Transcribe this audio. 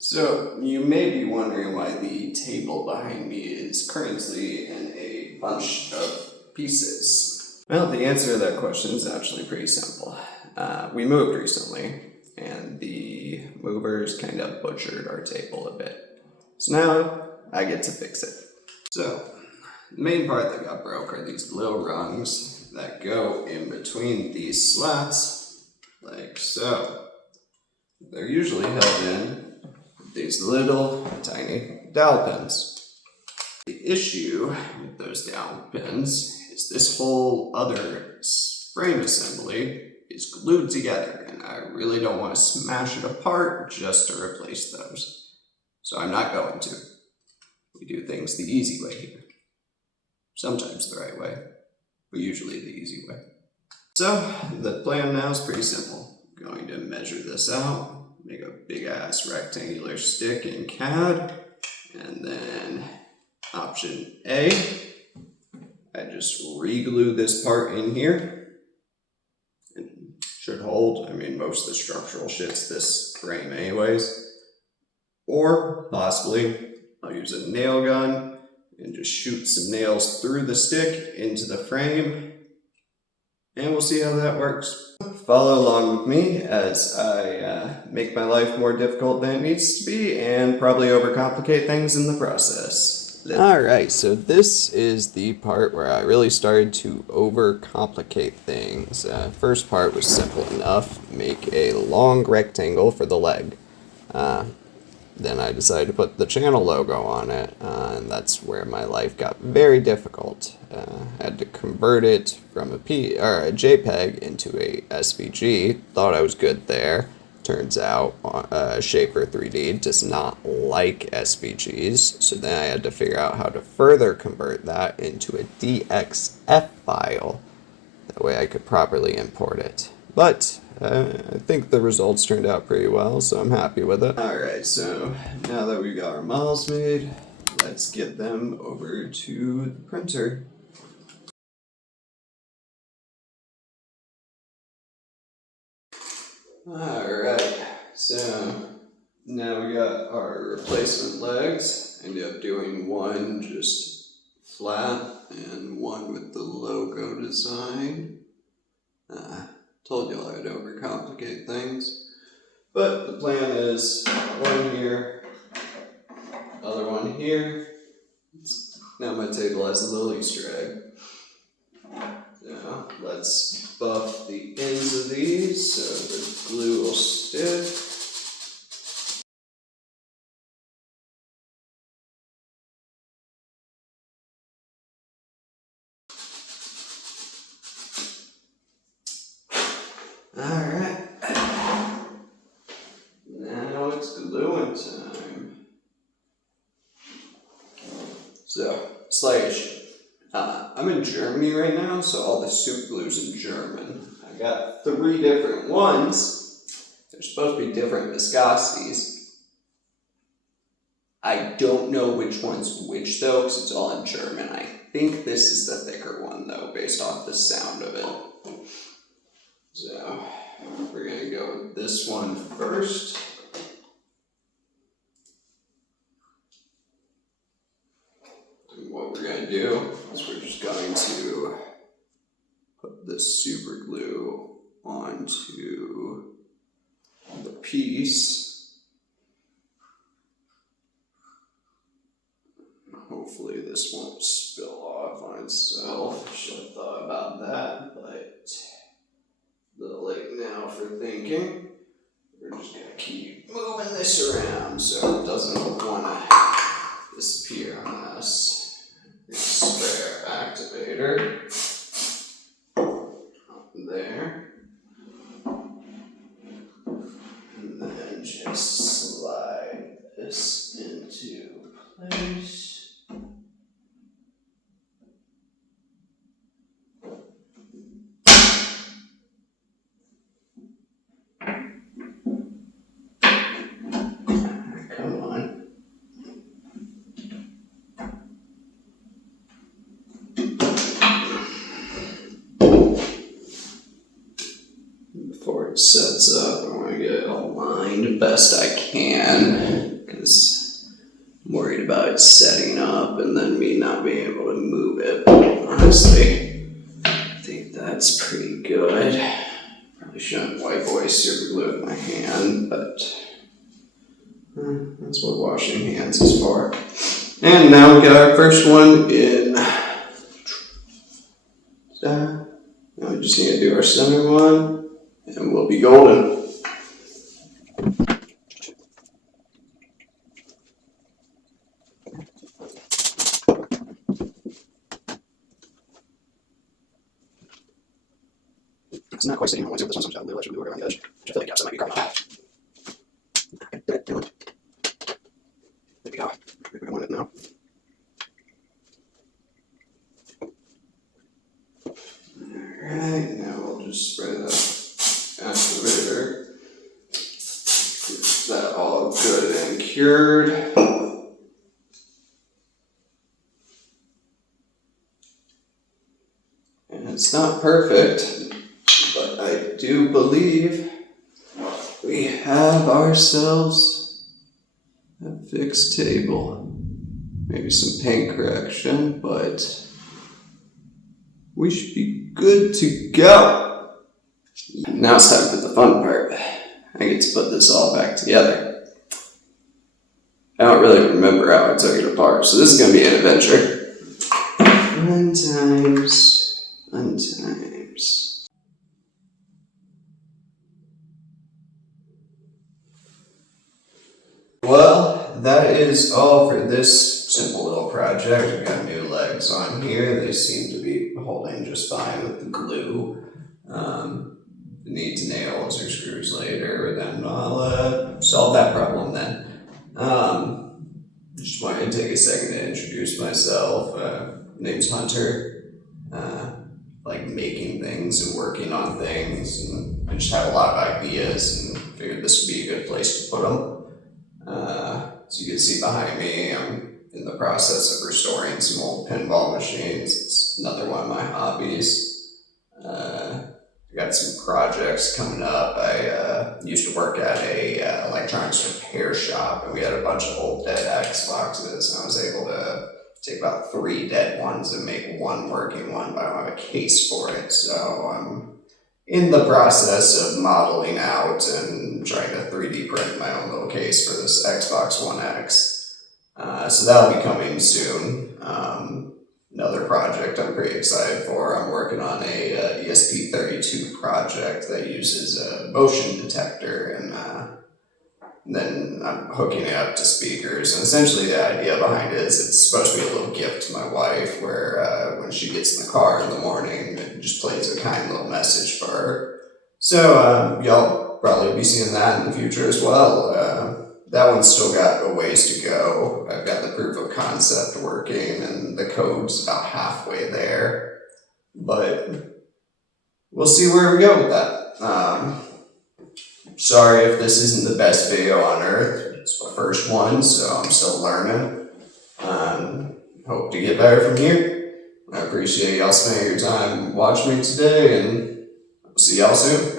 So, you may be wondering why the table behind me is currently in a bunch of pieces. Well, the answer to that question is actually pretty simple. We moved recently, and the movers kind of butchered our table a bit. So now, I get to fix it. So, the main part that got broke are these little rungs that go in between these slats, like so. They're usually held in these little tiny dowel pins. The issue with those dowel pins is this whole other frame assembly is glued together, and I really don't want to smash it apart just to replace those. So I'm not going to. We do things the easy way here. Sometimes the right way, but usually the easy way. So the plan now is pretty simple. I'm going to measure this out. Make a big ass rectangular stick in CAD, and then option A, I just re-glue this part in here. It should hold. I mean, most of the structural shit's this frame anyways. Or possibly I'll use a nail gun and just shoot some nails through the stick into the frame, and we'll see how that works. Follow along with me as I make my life more difficult than it needs to be and probably overcomplicate things in the process. Alright, so this is the part where I really started to overcomplicate things. First part was simple enough. Make a long rectangle for the leg. Then I decided to put the channel logo on it, and that's where my life got very difficult. I had to convert it from a JPEG into a SVG. Thought I was good there. Turns out Shaper 3D does not like SVGs, so then I had to figure out how to further convert that into a DXF file. That way I could properly import it. But I think the results turned out pretty well, so I'm happy with it. Alright, so now that we got our models made, let's get them over to the printer. Alright, so now we got our replacement legs. I ended up doing one just flat and one with the logo design. Told y'all I'd overcomplicate things. But the plan is one here, other one here. Now my table has a little Easter egg. So let's buff the ends of these so the glue will stick. Alright, now it's gluing time. So, slight issue. I'm in Germany right now, so all the soup glue's in German. I got 3 different ones. They're supposed to be different viscosities. I don't know which one's which though, because it's all in German. I think this is the thicker one though, based off the sound of it. So, we're going to go with this one first. And what we're going to do is we're just going to put the super glue onto the piece. Hopefully this won't spill off on itself. Should have thought about that, but a little late now for thinking. We're just going to keep moving this around so it doesn't want to disappear on us. Spare activator. Up there. And then just slide this into place. Before it sets up, I want to get it aligned best I can. worried about setting up and then me not being able to move it. Honestly, I think that's pretty good. Probably shouldn't wipe away super glue with my hand, but that's what washing hands is for. And now we got our first one in. Now we just need to do our center one, and we'll be golden. It's not quite sitting on one, so this one's some little extra glue around the edge, which I feel like that might be crummy. There we go. I think I want it now. Alright, now we'll just spray that activator. Get that all good and cured. And it's not perfect, but I do believe we have ourselves a fixed table. Maybe some paint correction, but we should be good to go. Now it's time for the fun part. I get to put this all back together. I don't really remember how I took it apart, so this is going to be an adventure. Fun times. Well, that is all for this simple little project. We've got new legs on here. They seem to be holding just fine with the glue. Need to nails or screws later, then I'll solve that problem then. Just wanted to take a second to introduce myself. Name's Hunter. Like making things and working on things, and I just have a lot of ideas and figured this would be a good place to put them. So you can see behind me, I'm in the process of restoring some old pinball machines. It's another one of my hobbies. I got some projects coming up. I used to work at a electronics repair shop, and we had a bunch of old dead Xboxes, and I was able to take about 3 dead ones and make one working one, but I don't have a case for it, so I'm in the process of modeling out and trying to 3D print my own little case for this Xbox One X. So that'll be coming soon. Another project I'm pretty excited for. I'm working on a ESP32 project that uses a motion detector, and then I'm hooking it up to speakers. And essentially the idea behind it is it's supposed to be a little gift to my wife, where when she gets in the car in the morning, it just plays a kind little message for her. So y'all probably be seeing that in the future as well. That one's still got a ways to go. I've got the proof of concept working, and the code's about halfway there. But we'll see where we go with that. Sorry if this isn't the best video on earth. It's my first one, so I'm still learning. Hope to get better from here. I appreciate y'all spending your time watching me today, and I'll see y'all soon.